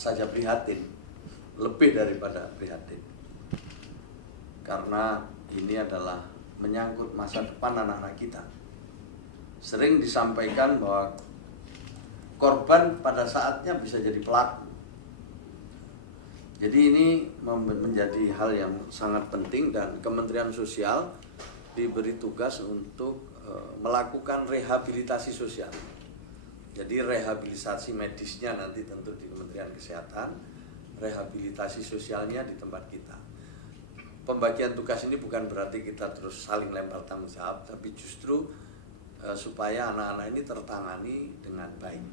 saja prihatin, lebih daripada prihatin, karena ini adalah menyangkut masa depan anak-anak kita. Sering disampaikan bahwa korban pada saatnya bisa jadi pelaku. Jadi ini menjadi hal yang sangat penting, dan Kementerian Sosial diberi tugas untuk melakukan rehabilitasi sosial. Jadi rehabilitasi medisnya nanti tentu di Kementerian Kesehatan, rehabilitasi sosialnya di tempat kita. Pembagian tugas ini bukan berarti kita terus saling lempar tanggung jawab, tapi justru supaya anak-anak ini tertangani dengan baik.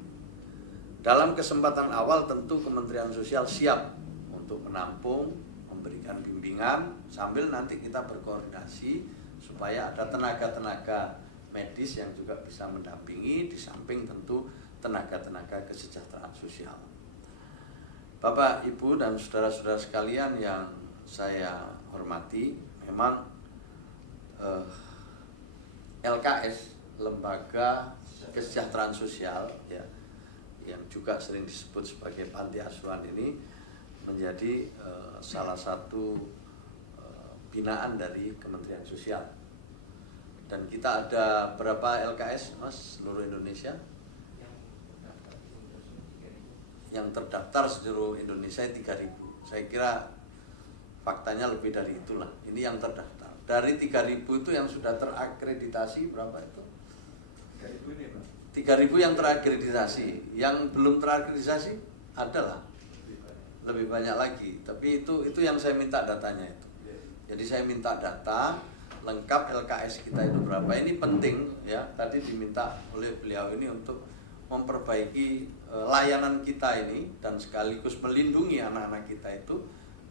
Dalam kesempatan awal tentu Kementerian Sosial siap untuk menampung, memberikan bimbingan, sambil nanti kita berkoordinasi supaya ada tenaga-tenaga medis yang juga bisa mendampingi, di samping tentu tenaga-tenaga kesejahteraan sosial. Bapak, Ibu, dan saudara-saudara sekalian yang saya hormati, memang LKS, Lembaga Kesejahteraan Sosial, ya, yang juga sering disebut sebagai panti asuhan, ini menjadi salah satu binaan dari Kementerian Sosial. Dan kita ada berapa LKS, Mas, seluruh Indonesia? Yang terdaftar seluruh Indonesia 3.000. Saya kira faktanya lebih dari itulah. Ini yang terdaftar. Dari 3.000 itu yang sudah terakreditasi berapa itu? 3.000 ini, Pak. 3.000 yang terakreditasi. Yang belum terakreditasi adalah lebih banyak lagi. Tapi itu yang saya minta datanya itu. Jadi saya minta data lengkap LKS kita itu berapa. Ini penting, ya. Tadi diminta oleh beliau ini untuk memperbaiki layanan kita ini dan sekaligus melindungi anak-anak kita itu.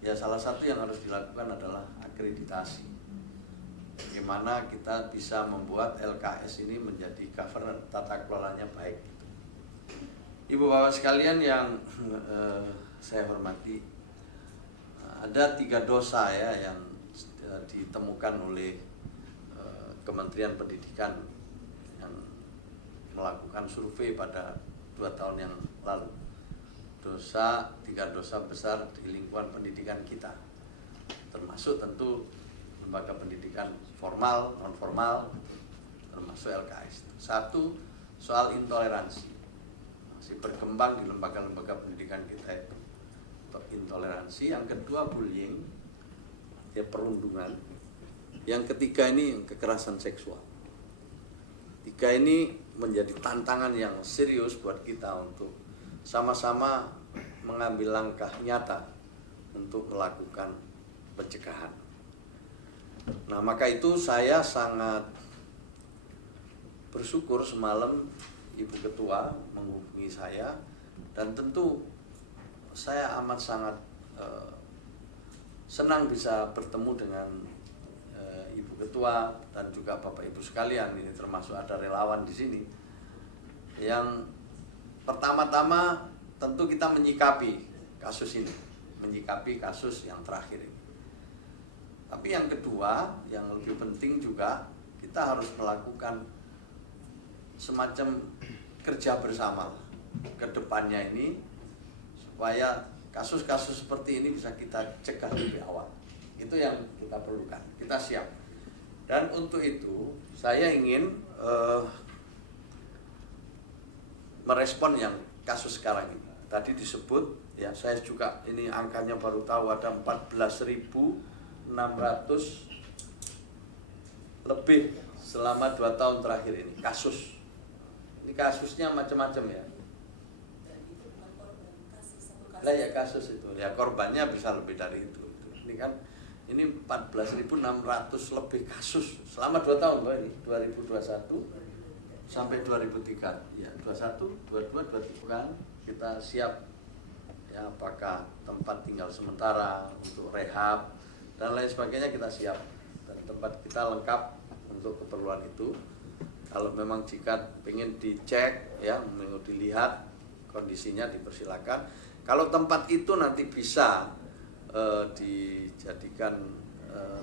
Ya, salah satu yang harus dilakukan adalah akreditasi. Bagaimana kita bisa membuat LKS ini menjadi governance, tata kelolanya baik. Ibu bapak sekalian yang saya hormati, ada 3 dosa ya yang ditemukan oleh Kementerian Pendidikan yang melakukan survei pada 2 tahun yang lalu. 3 dosa besar di lingkungan pendidikan kita, termasuk tentu lembaga pendidikan formal, non formal, termasuk LKS. 1, soal intoleransi, masih berkembang di lembaga-lembaga pendidikan kita itu intoleransi. Yang kedua, bullying, ya, perundungan. Yang ketiga ini kekerasan seksual. 3 ini menjadi tantangan yang serius buat kita untuk sama-sama mengambil langkah nyata untuk melakukan pencegahan. Nah, maka itu saya sangat bersyukur semalam Ibu Ketua menghubungi saya, dan tentu saya amat sangat senang bisa bertemu dengan Ibu Ketua dan juga Bapak Ibu sekalian. Ini termasuk ada relawan di sini. Yang pertama-tama tentu kita menyikapi kasus ini, menyikapi kasus yang terakhir ini. Tapi yang kedua, yang lebih penting juga, kita harus melakukan semacam kerja bersama ke depannya ini, supaya kasus-kasus seperti ini bisa kita cegah lebih awal. Itu yang kita perlukan, kita siap. Dan untuk itu saya ingin merespon yang kasus sekarang ini. Tadi disebut, ya, saya juga ini angkanya baru tahu, ada 14.600 lebih selama 2 tahun terakhir ini kasus. Ini kasusnya macam-macam, ya. Lah, ya, kasus itu, ya, korbannya bisa lebih dari itu. Ini kan, ini 14.600 lebih kasus selama 2 tahun, Pak, ini 2021 sampai 2003. Ya, 21, 22, 23 kan kita siap, ya, apakah tempat tinggal sementara untuk rehab dan lain sebagainya, kita siap, dan tempat kita lengkap untuk keperluan itu. Kalau memang jika ingin dicek, ya, mau dilihat kondisinya, dipersilakan. Kalau tempat itu nanti bisa dijadikan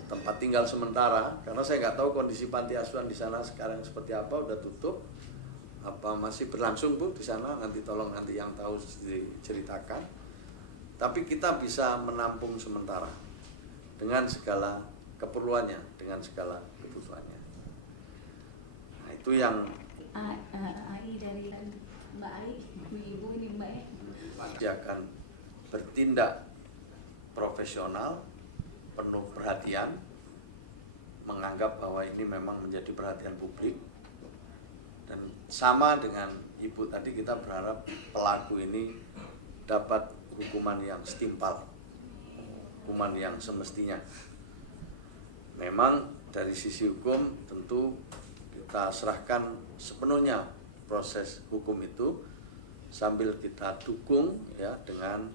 tempat tinggal sementara, karena saya nggak tahu kondisi panti asuhan di sana sekarang seperti apa, udah tutup apa masih berlangsung, Bu, di sana? Nanti tolong nanti yang tahu diceritakan. tapi kita bisa menampung sementara dengan segala keperluannya, dengan segala kebutuhannya. Nah, itu yang AI dari Mbak Ai, Ibu ini Mbak ya. pasti akan bertindak profesional, penuh perhatian, menganggap bahwa ini memang menjadi perhatian publik. Dan sama dengan Ibu tadi, kita berharap pelaku ini dapat hukuman yang setimpal, hukuman yang semestinya. Memang dari sisi hukum tentu kita serahkan sepenuhnya proses hukum itu, sambil kita dukung ya dengan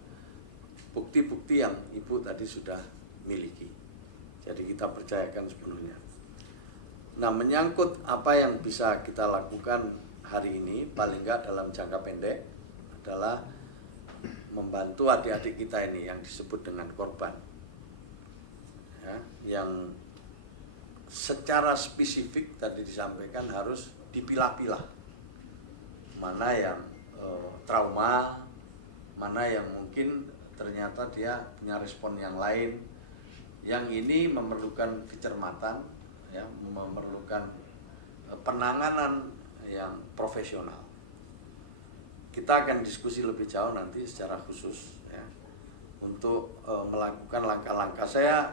bukti-bukti yang Ibu tadi sudah miliki. Jadi kita percayakan sepenuhnya. Nah, menyangkut apa yang bisa kita lakukan hari ini, paling nggak dalam jangka pendek, adalah membantu adik-adik kita ini yang disebut dengan korban, ya, yang secara spesifik tadi disampaikan harus dipilah-pilah, mana yang trauma, mana yang mungkin ternyata dia punya respon yang lain, yang ini memerlukan kecermatan, ya, memerlukan penanganan yang profesional. Kita akan diskusi lebih jauh nanti secara khusus, ya, untuk melakukan langkah-langkah. Saya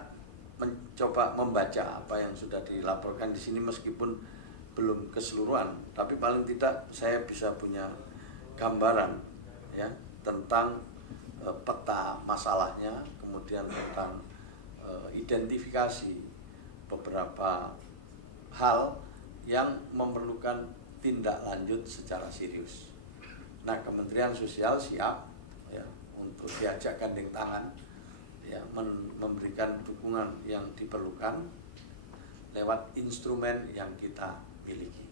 mencoba membaca apa yang sudah dilaporkan di sini meskipun belum keseluruhan, tapi paling tidak saya bisa punya gambaran, ya, tentang peta masalahnya, kemudian tentang identifikasi beberapa hal yang memerlukan tindak lanjut secara serius. Nah, Kementerian Sosial siap, ya, untuk diajak gandeng tangan, ya, memberikan dukungan yang diperlukan lewat instrumen yang kita miliki.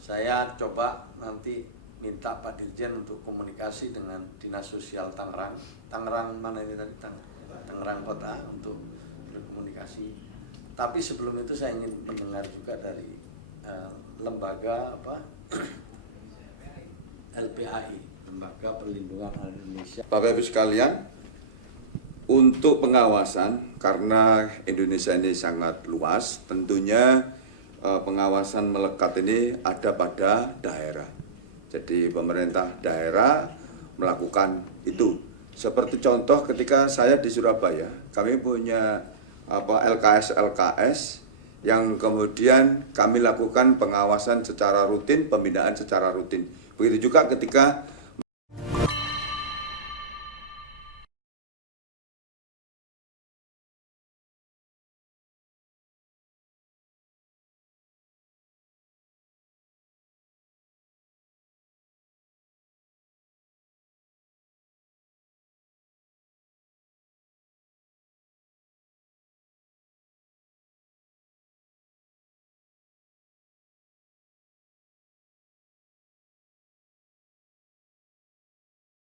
Saya coba nanti minta Pak Dirjen untuk komunikasi dengan Dinas Sosial Tangerang. Tangerang mana ini tadi? Tangerang Kota, untuk berkomunikasi. Tapi sebelum itu saya ingin mendengar juga dari lembaga LPAI, Lembaga Perlindungan Anak Indonesia. Bapak Ibu sekalian, untuk pengawasan, karena Indonesia ini sangat luas, tentunya pengawasan melekat ini ada pada daerah. Jadi pemerintah daerah melakukan itu. Seperti contoh ketika saya di Surabaya, kami punya LKS yang kemudian kami lakukan pengawasan secara rutin, pembinaan secara rutin. Begitu juga ketika